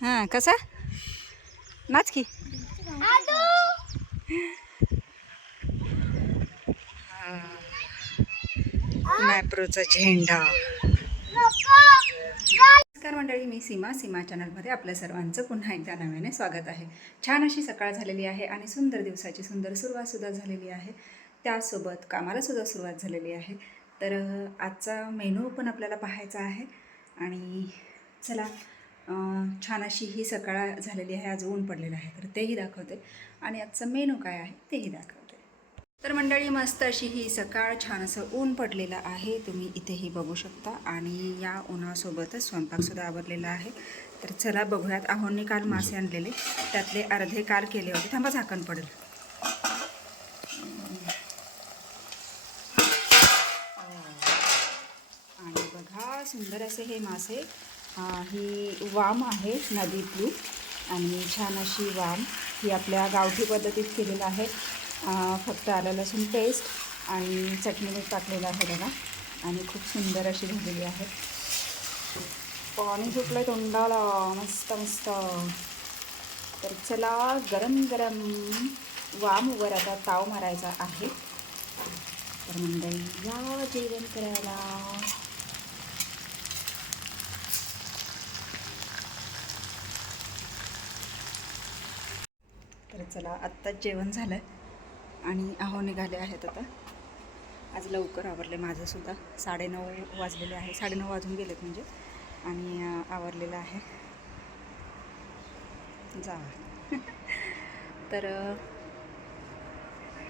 हां कसा नाच की मॅप्रोचा झेंडा. नमस्कार मंडळी, मी सीमा चॅनलमध्ये आपल्या सर्वांचं पुन्हा एकदा नव्याने स्वागत आहे. छान अशी सकाळ झालेली आहे आणि सुंदर दिवसाची सुंदर सुरुवातसुद्धा झालेली आहे. त्यासोबत कामालासुद्धा सुरुवात झालेली आहे. तर आजचा मेनू पण आपल्याला पाहायचा आहे आणि चला छान अशी ही सकाळ झालेली आहे. आज ऊन पडलेलं आहे तर तेही दाखवते आणि आजचं मेनू काय आहे तेही दाखवते. तर मंडळी, मस्त अशी ही सकाळ, छान असं ऊन पडलेलं आहे, तुम्ही इथेही बघू शकता आणि या उन्हासोबतच स्वयंपाकसुद्धा आवरलेला आहे. तर चला बघूयात. आहोंनी काल मासे आणलेले, त्यातले अर्धे काल केले होते. थांबा, झाकण पडेल. आणि बघा सुंदर असे हे मासे. ही वाम आहे नदीतली आणि छान अशी वाम ही आपल्या गावठी पद्धतीत केलेलं आहे. फक्त आलं लसूण पेस्ट आणि चटणी मीठ टाकलेलं आहे बघा आणि खूप सुंदर अशी झालेली आहे. पाणी सुटलं तोंडाला, मस्त मस्त. तर चला गरम गरम वामवर आता ताव मारायचा आहे. तर मंडळी या जेवण करायला. तर चला आत्ताच जेवण झालं आणि आहो निघाले आहेत आता. आज लवकर आवरले माझंसुद्धा. 9:30 वाजलेले आहे, 9:30 वाजून गेलेत म्हणजे. आणि आवरलेलं आहे. जा तर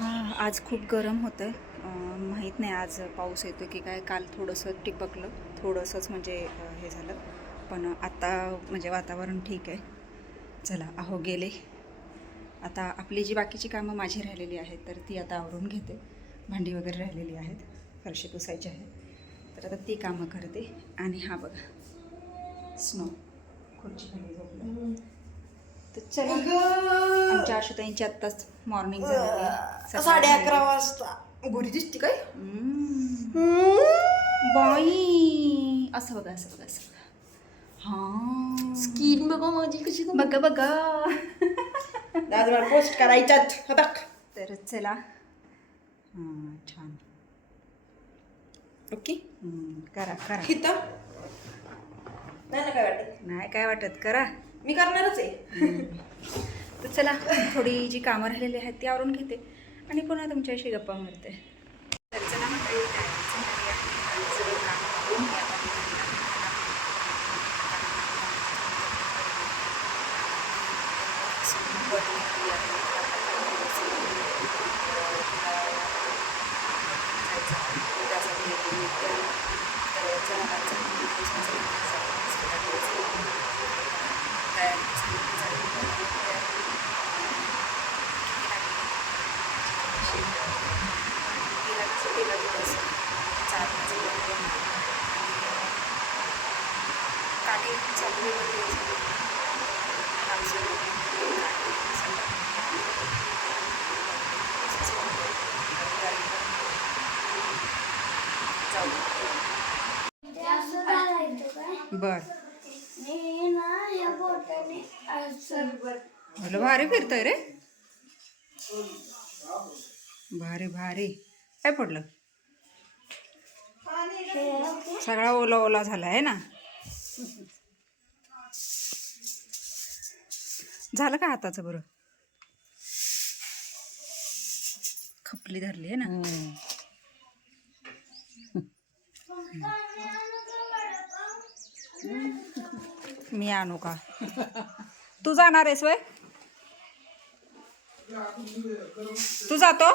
हां, आज खूप गरम होतं आहे. माहीत नाही आज पाऊस येतो की काय. काल थोडंसं टिपकलं, थोडंसंच म्हणजे हे झालं, पण आत्ता म्हणजे वातावरण ठीक आहे. चला आहो गेले. आता आपली जी बाकीची कामं माझी राहिलेली आहेत तर ती आता आवरून घेते. भांडी वगैरे राहिलेली आहेत, फरशी पुसायची आहे, तर आता ती कामं करते. आणि हा बघा स्नो खुर्ची खाली झोपलं. तर चला, आमच्या आशुताईंची आत्ताच मॉर्निंग झालेली आहे. 11:30 वाजता गोरी दिसते काय बाई. असं बघा, असं बघा, असं बघा. हां, स्किन बघा माझी कशी. बघा बघा. दादर पोस्ट करायच्यात आता. तर चला. हां, छान. ओके, करा करा. हिता नाही ना काय वाटत. नाही काय वाटत, करा. मी करणारच आहे. तर चला, थोडी जी कामं राहिलेली आहेत ती आवरून घेते आणि पुन्हा तुमच्याशी गप्पा मारते. तर चला मंडळी, सगळं काम करून मी आता बर बोल. भारी फिरतोय रे, भारी भारी. काय पडलं? सगळा ओला ओला झाला आहे ना. झालं का हाताचं? बरं, खपली धरली आहे ना. मी आणू का? तू जाणार आहेस वय? तू जातो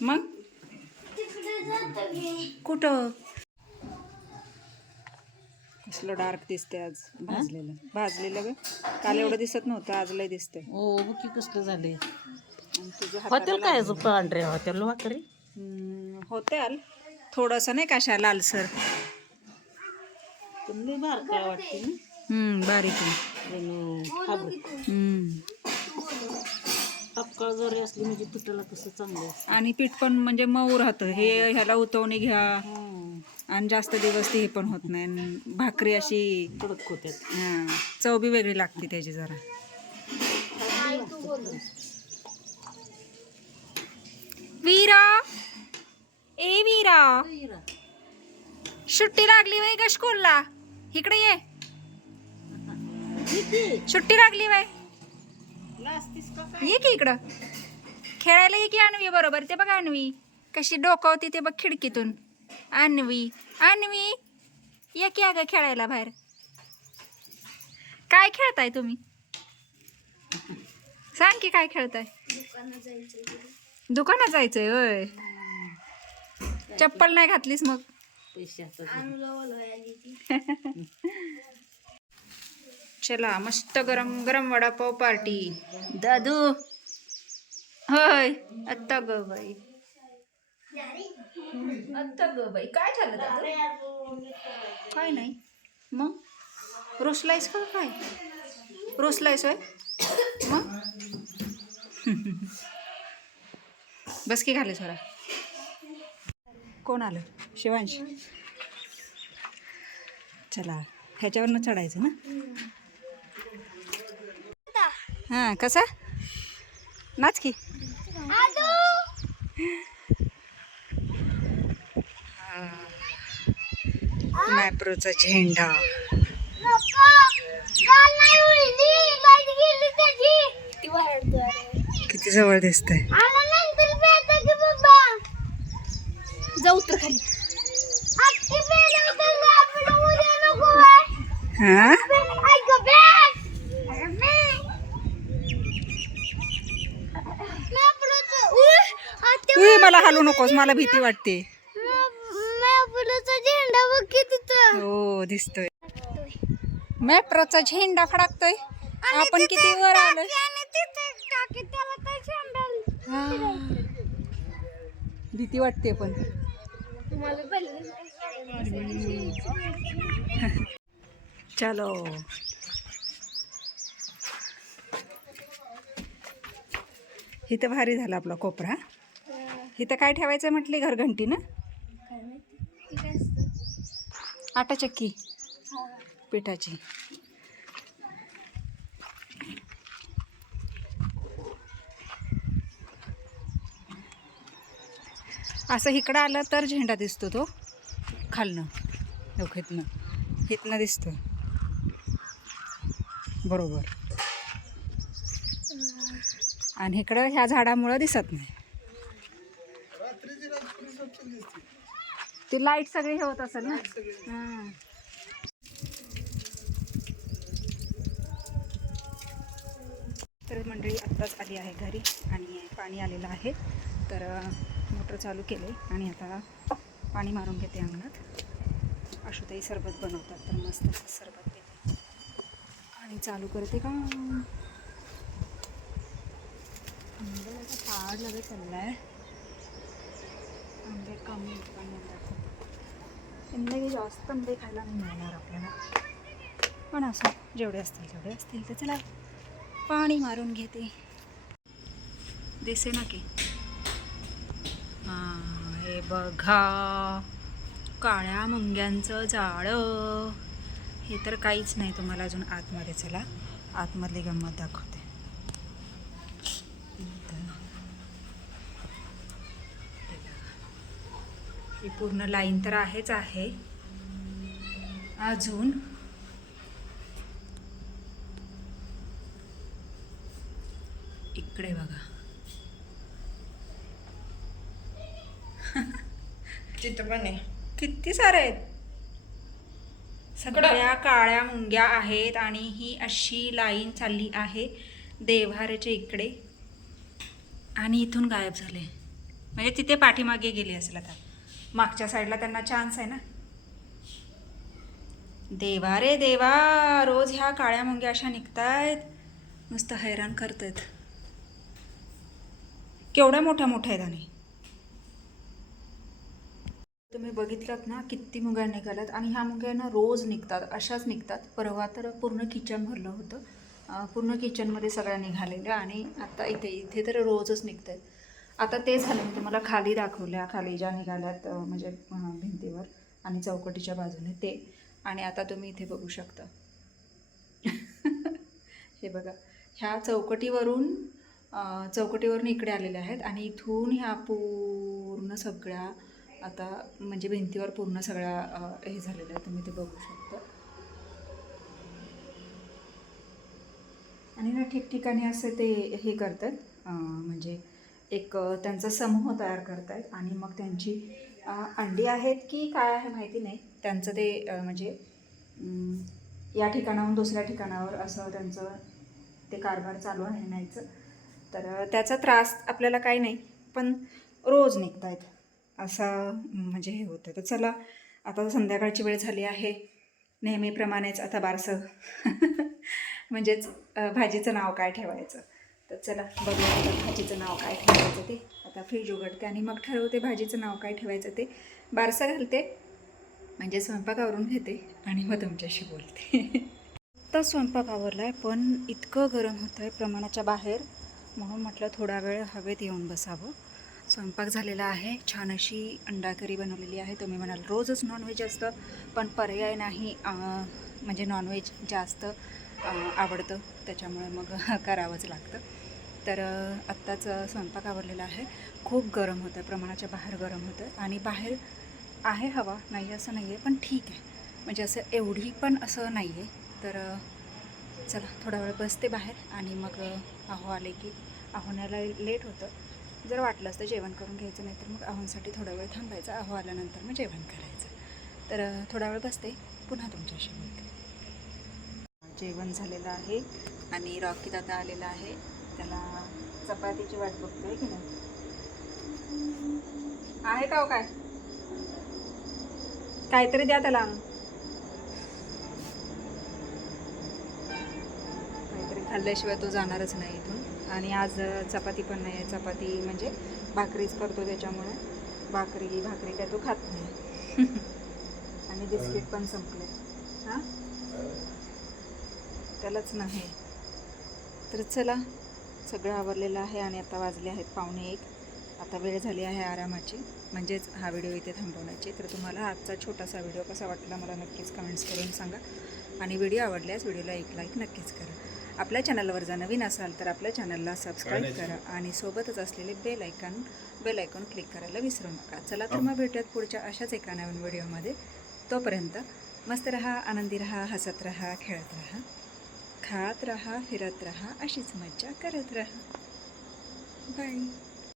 मग? कुठं? कसलं डार्क दिसते आज. भाजलेलं भाजलेलं ग. काल एवढं दिसत नव्हतं, आज लय दिसतंय. ओ की कसलं झाले. तुझ्या हॉटेल काय पांढरे हॉटेल वाकरी हॉटेल थोडंसं नाही का अशा लालसर. तुम्ही बारका वाटते बारीक तपकाळ जरी असली म्हणजे पिठाला कसं चांगलं. आणि पीठ पण म्हणजे मऊ राहतं. हे ह्याला उतवणी घ्या आणि जास्त दिवस ती हे पण होत नाही आणि भाकरी अशी कडक होत्यात. हां, चव बी वेगळी लागते त्याची जरा. वीरा, ए वीरा, सुट्टी लागली वय का स्कूलला? इकडे ये, सुट्टी लागली वय, ये की इकडं खेळायला. ये की अन्वी बरोबर. ते बघा अन्वी कशी डोकावती ते बघ खिडकीतून. अन्वी, अन्वी ये की अगं खेळायला बाहेर. काय खेळताय तुम्ही? सांग की काय खेळताय? दुकानात जायचंय होय. चप्पल नाही घातलीस मग? चला मस्त गरम गरम वडापाव पार्टी. दादू होय. आत्ता ग बाई, आत्ता ग बाई. काय झालं दादू? काय नाही मग रोसलायस का काय? रोसलायस होय मग? बस की घाले सोरा. कोण आलं? शिवांश. चला ह्याच्यावरनं चढायचं ना. हां कसा नाच की. मॅप्रोचा झेंडा. किती जवळ दिसतंय. जाऊ तर खाली. हा उई, मला हलू नकोस, मला भीती वाटते. झेंडा बघ तिथं. हो दिसतोय. मॅप्रोचा झेंडा फडकतोय. आपण किती वर आलोय. हा. भीती वाटते पण. चलो इथं भारी झाला आपला कोपरा. इथं काय ठेवायचं म्हटली? घरघंटी ना. आटा चक्की पिठाची. असं इकडं आलं तर झेंडा दिसतो तो खालनं. इथनं दिसतो बरोबर. आणि इकडं ह्या झाडामुळं दिसत नाही. ती लाईट सगळी हे होत असेल ना. हां तर मंडळी आत्ताच आली आहे घरी आणि पाणी आलेलं आहे. तर मोटर चालू केले आणि आता पाणी मारून घेते अंगणात. आशुताई सरबत बनवतात तर मस्त सरबत पिते आणि चालू करते का. आंब्याला फाड लगत चाललाय. आंबे कमी पण यंदा जास्त आंबे खायला नाही मिळणार आपल्याला. पण असं जेवढे असतील तर चला पाणी मारून घेते. दिसे ना की. हां हे बघा काळ्या मुंग्यांचं जाळं. हे तर काहीच नाही तुम्हाला अजून आतमध्ये. चला आतमधली गंमत दाखवते. ही पूर्ण लाईन तर आहेच आहे. अजून इकडे बघा. तिथं पण आहे. किती सारे आहेत. सगळ्या काळ्या मुंग्या आहेत आणि ही अशी लाईन चालली आहे देव्हाऱ्याच्या इकडे आणि इथून गायब झाले. म्हणजे तिथे पाठीमागे गेली असेल. आता मागच्या साईडला त्यांना चान्स आहे ना. देवा रे देवा, रोज ह्या काळ्या मुंग्या अशा निघतायत, नुसतं हैराण करतायत. केवढ्या मोठ्या मोठ्या आहेत. आणि तुम्ही बघितलात ना किती मुंग्या निघाल्यात. आणि ह्या मुंग्या ना रोज निघतात, अशाच निघतात. परवा तर पूर्ण किचन भरलं होतं. पूर्ण किचनमध्ये सगळ्या निघालेल्या. आणि आता इथे तर रोजच निघत आहेत. आता ते झालं मी तुम्हाला खाली दाखवल्या. खाली ज्या निघाल्यात म्हणजे भिंतीवर आणि चौकटीच्या बाजूने ते. आणि आता तुम्ही इथे बघू शकता हे बघा, ह्या चौकटीवरून इकडे आलेल्या आहेत आणि इथून ह्या पूर्ण सगळ्या आता म्हणजे भिंतीवर पूर्ण सगळ्या हे झालेलं आहे, तुम्ही ते बघू शकता. आणि ना ठिकठिकाणी असं ते हे करतात, म्हणजे एक त्यांचा समूह तयार करतायत आणि मग त्यांची अंडी आहेत की काय आहे माहिती नाही, त्यांचं ते म्हणजे या ठिकाणाहून दुसऱ्या ठिकाणावर असं त्यांचं ते कारभार चालू आहे न्यायचं. तर त्याचा त्रास आपल्याला काही नाही, पण रोज निघत आहेत असं म्हणजे हे होतं. तर चला आता संध्याकाळची वेळ झाली आहे, नेहमीप्रमाणेच आता बारसं म्हणजेच भाजीचं नाव काय ठेवायचं. तर चला बघूया आता भाजीचं नाव काय ठेवायचं ते. आता फ्रीज उघडते आणि मग ठरवते भाजीचं नाव काय ठेवायचं ते. बारसं घालते म्हणजे स्वयंपाक आवरून घेते आणि मग तुमच्याशी बोलते. तर स्वयंपाक आवरला आहे, पण इतकं गरम होतं आहे प्रमाणाच्या बाहेर, म्हणून म्हटलं थोडा वेळ हवेत येऊन बसावं. स्वयंपाक झालेला आहे, छान अशी अंडा करी बनवलेली आहे. तुम्ही म्हणाल रोजच नॉनव्हेज असतं, पण पर्याय नाही, म्हणजे नॉनव्हेज जास्त आवडतं त्याच्यामुळे मग करावंच लागतं. तर आत्ताच स्वयंपाक आवरलेला आहे. खूप गरम होतं आहे, प्रमाणाच्या बाहेर गरम होतं आहे. आणि बाहेर आहे हवा, नाही असं नाही आहे, पण ठीक आहे, म्हणजे असं एवढी पण असं नाही आहे. तर चला थोडा वेळ बसते बाहेर आणि मग आहो आले की आहोण्याला लेट होतं. जर वाटलं असतं जेवण करून घ्यायचं, नाही तर मग आहोंसाठी थोडा वेळ थांबायचं, आहो आल्यानंतर मग जेवण करायचं. तर थोडा वेळ बसते, पुन्हा तुमच्याशी बोलते. जेवण झालेलं आहे आणि रॉकी दादा आलेला आहे, त्याला चपातीची वाट बघतोय की नाही. आहे का हो काय, काहीतरी द्या त्याला, काहीतरी खाल्ल्याशिवाय तो जाणारच नाही इथून. आणि आज चपाती पण नाही आहे, चपाती म्हणजे भाकरीच करतो त्याच्यामुळे भाकरी काय तो खात नाही. आणि बिस्किट पण संपले, हां त्यालाच नाही. तर चला सगळं आवरलेलं आहे आणि आता वाजले आहेत 1:45. आता वेळ झाली आहे आरामाची, म्हणजेच हा व्हिडिओ इथे थांबवण्याची. तर तुम्हाला आजचा छोटासा व्हिडिओ कसा वाटला मला नक्कीच कमेंट्स करून सांगा. आणि व्हिडिओ आवडल्यास व्हिडिओला एक लाईक नक्कीच करा. आपल्या चॅनलवर जर नवीन असाल तर आपल्या चॅनलला सबस्क्राईब करा आणि सोबतच असलेले बेल आयकॉन क्लिक करायला विसरू नका. चला तर मग भेटूयात पुढच्या अशाच एका नवीन व्हिडिओमध्ये. तोपर्यंत मस्त रहा, आनंदी रहा, हसत रहा, खेळत रहा, खात रहा, फिरत रहा, अशीच मज्जा करत रहा. बाय.